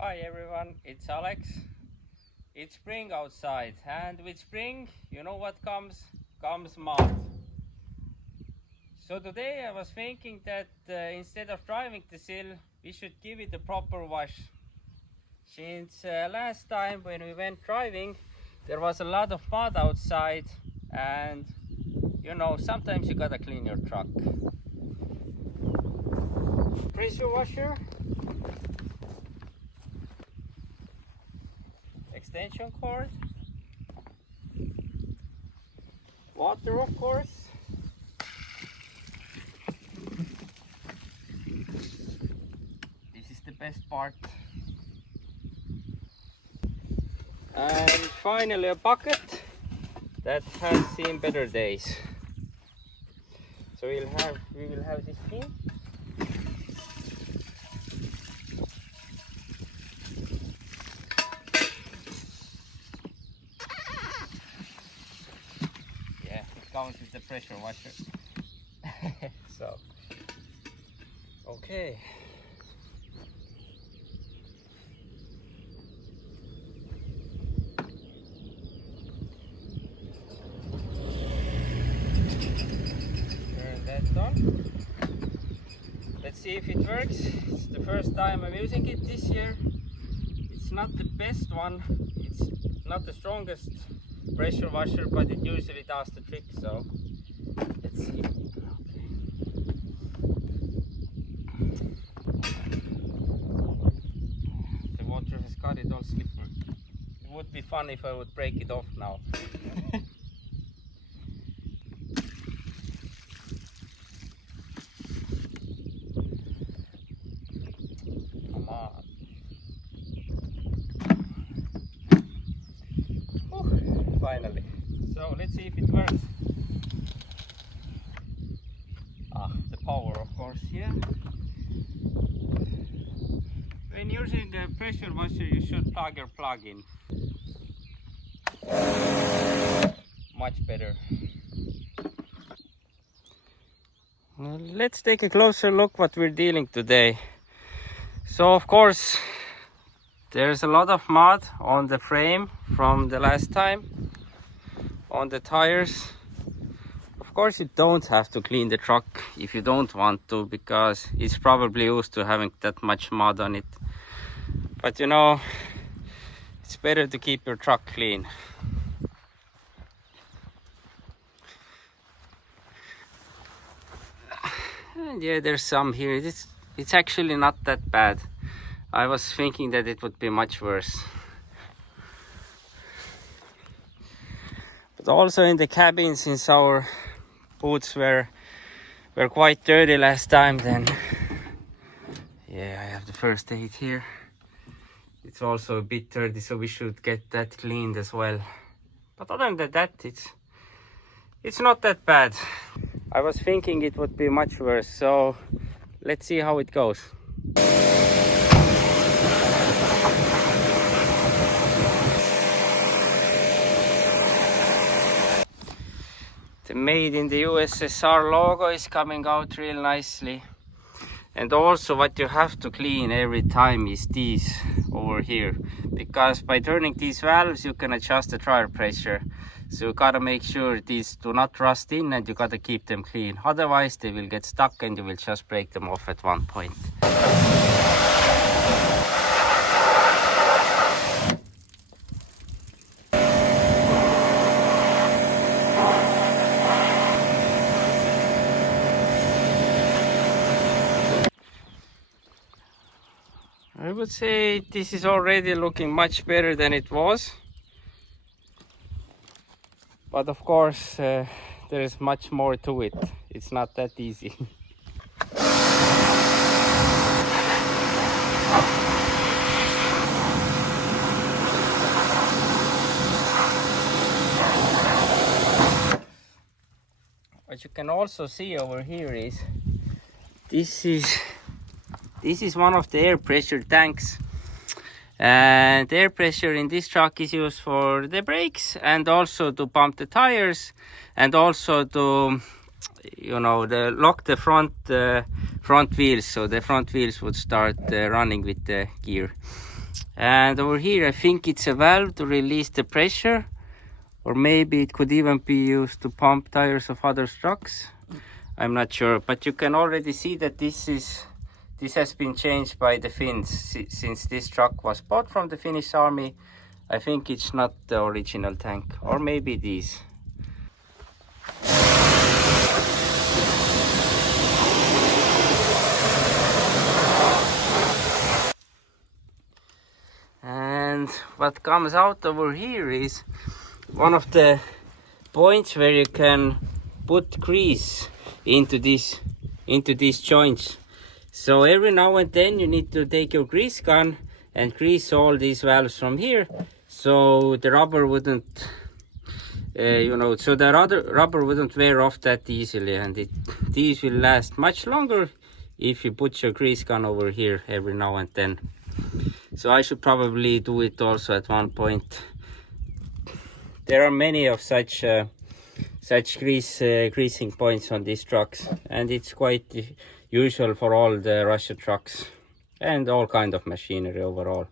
Hi everyone, it's Alex. It's spring outside, and with spring, you know what comes? Comes mud. So today I was thinking that instead of driving the ZIL, we should give it a proper wash. Since last time when we went driving, there was a lot of mud outside, and you know, sometimes you gotta clean your truck. Pressure washer, extension cord, water of course, this is the best part, and finally a bucket that has seen better days. So we will have this clean. Comes with the pressure washer. So okay, turn that on. Let's see if it works. It's the first time I'm using it this year. It's not the best one, it's not the strongest pressure washer, but it usually does the trick, so let's see. Okay. The water has got it all slippery. It would be fun if I would break it off now. Come on. Finally. So let's see if it works. The power of course here. When using the pressure washer you should plug your plug in. Much better. Well, let's take a closer look what we're dealing today. So of course there's a lot of mud on the frame from the last time, on the tires. Of course you don't have to clean the truck if you don't want to, because it's probably used to having that much mud on it. But you know, it's better to keep your truck clean. And yeah, there's some here. It's actually not that bad. I was thinking that it would be much worse. But also in the cabin, since our boots were quite dirty last time, then yeah, I have the first aid here. It's also a bit dirty, so we should get that cleaned as well. But other than that, it's not that bad. I was thinking it would be much worse, so let's see how it goes. The made in the USSR logo is coming out real nicely. And also what you have to clean every time is these over here, because by turning these valves you can adjust the tire pressure. So you gotta make sure these do not rust in, and you gotta keep them clean. Otherwise they will get stuck and you will just break them off at one point. I would say this is already looking much better than it was. But of course, there is much more to it. It's not that easy. What you can also see over here is this is one of the air pressure tanks, and air pressure in this truck is used for the brakes and also to pump the tires, and also to, you know, lock the front wheels, so the front wheels would start running with the gear. And over here I think it's a valve to release the pressure, or maybe it could even be used to pump tires of other trucks. I'm not sure, but you can already see that this has been changed by the Finns since this truck was bought from the Finnish army. I think it's not the original tank, or maybe it is. And what comes out over here is one of the points where you can put grease into these joints. So every now and then you need to take your grease gun and grease all these valves from here, so the rubber wouldn't so the rubber wouldn't wear off that easily, and these will last much longer if you put your grease gun over here every now and then. So I should probably do it also at one point. There are many of such greasing points on these trucks, and it's quite usual for all the Russian trucks and all kind of machinery overall.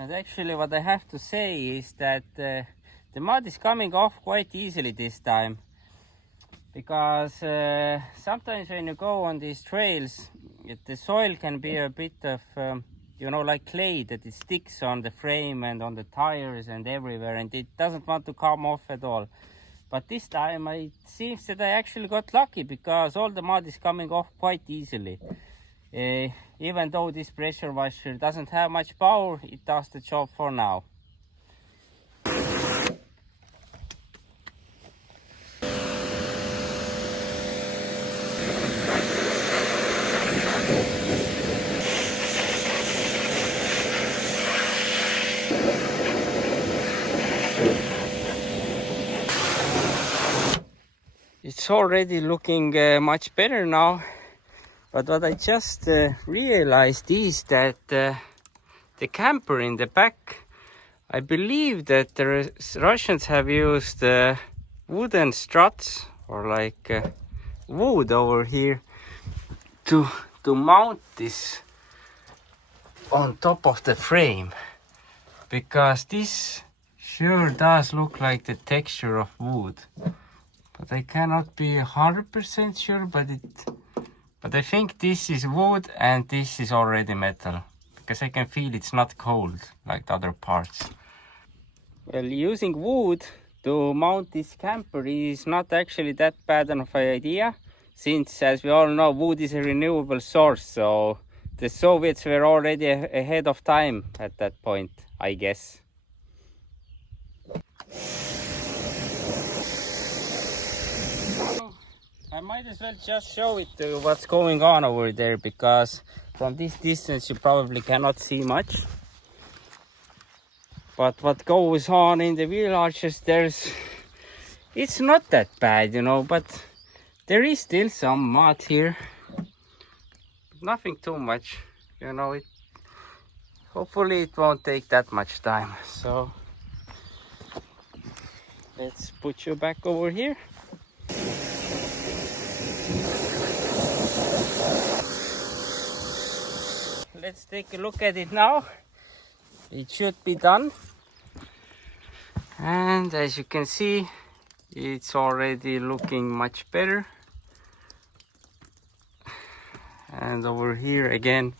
And actually what I have to say is that the mud is coming off quite easily this time, because sometimes when you go on these trails, the soil can be a bit of like clay, that it sticks on the frame and on the tires and everywhere, and it doesn't want to come off at all. But this time it seems that I actually got lucky, because all the mud is coming off quite easily. Even though this pressure washer doesn't have much power, it does the job for now. It's already looking much better now. But what I just realized is that the camper in the back, I believe that the Russians have used wooden struts, or like wood over here, to mount this on top of the frame, because this sure does look like the texture of wood. But I cannot be 100% sure, but I think this is wood and this is already metal, because I can feel it's not cold like the other parts. Well, using wood to mount this camper is not actually that bad of an idea, since, as we all know, wood is a renewable source, so the Soviets were already ahead of time at that point, I guess. I might as well just show it to what's going on over there, because from this distance you probably cannot see much. But what goes on in the wheel arches, it's not that bad, but there is still some mud here. Nothing too much, hopefully it won't take that much time. So let's put you back over here. Let's take a look at it now. It should be done, and as you can see, it's already looking much better. And over here again,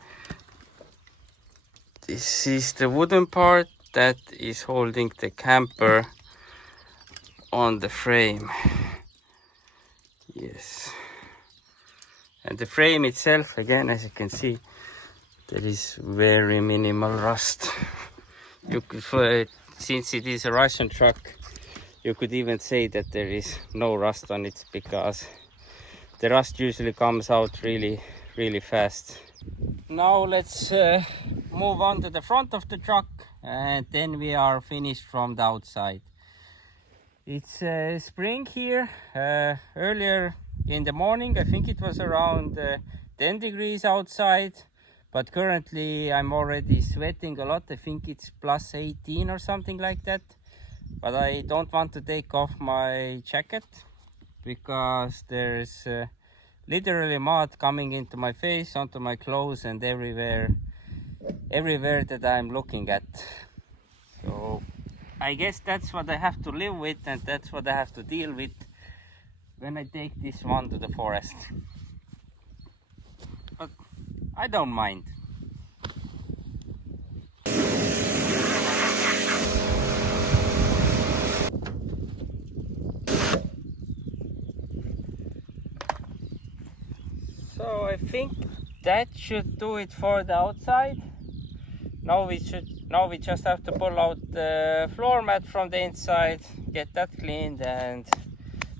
this is the wooden part that is holding the camper on the frame. Yes, and the frame itself, again, as you can see, there is very minimal rust. You could, since it is a Russian truck, you could even say that there is no rust on it, because the rust usually comes out really fast. Now let's move on to the front of the truck, and then we are finished from the outside. It's spring here. Earlier in the morning, I think it was around 10 degrees outside. but currently I'm already sweating a lot. I think it's plus 18 or something like that, but I don't want to take off my jacket because there's literally mud coming into my face, onto my clothes, and everywhere that I'm looking at. So I guess that's what I have to live with, and that's what I have to deal with when I take this one to the forest. But I don't mind. So I think that should do it for the outside. Now we just have to pull out the floor mat from the inside, get that cleaned, and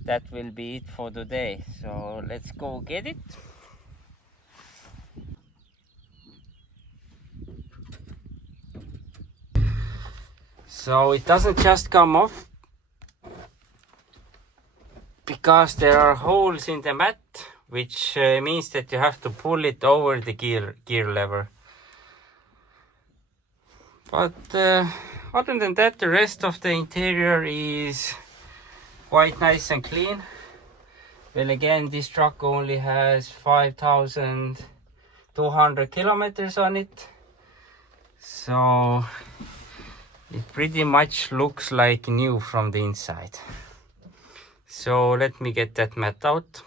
that will be it for today. So let's go get it. So it doesn't just come off because there are holes in the mat, which means that you have to pull it over the gear lever. But other than that, the rest of the interior is quite nice and clean. Well, again, this truck only has 5,200 kilometers on it, so it pretty much looks like new from the inside. So let me get that mat out.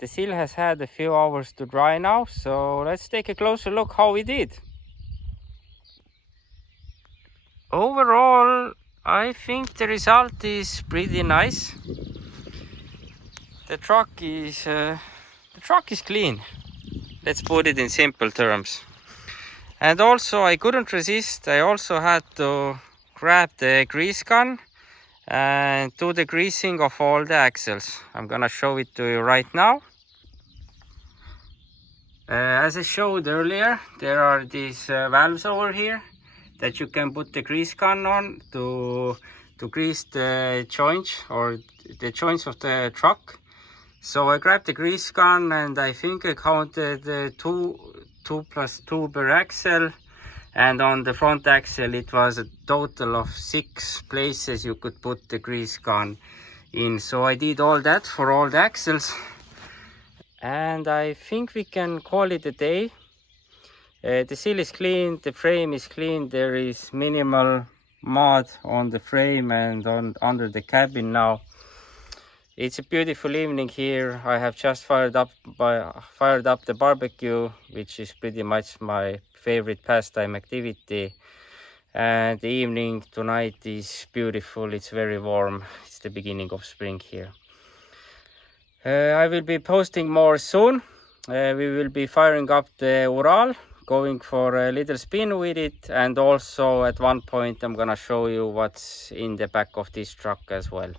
The ZIL has had a few hours to dry now, so let's take a closer look how we did. Overall, I think the result is pretty nice. The truck is clean. Let's put it in simple terms. And also, I couldn't resist. I also had to grab the grease gun and do the greasing of all the axles. I'm gonna show it to you right now. As I showed earlier, there are these valves over here that you can put the grease gun on to grease the joints or the joints of the truck. So I grabbed the grease gun and I think I counted 2 plus 2 per axle, and on the front axle it was a total of 6 places you could put the grease gun in. So I did all that for all the axles, and I think we can call it a day. The ZIL is clean, the frame is clean, there is minimal mud on the frame and under the cabin now. It's a beautiful evening here. I have just fired up the barbecue, which is pretty much my favorite pastime activity. And the evening tonight is beautiful. It's very warm. It's the beginning of spring here. I will be posting more soon. We will be firing up the Ural, going for a little spin with it, and also at one point I'm gonna show you what's in the back of this truck as well.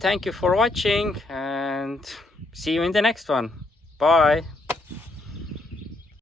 Thank you for watching and see you in the next one. Bye.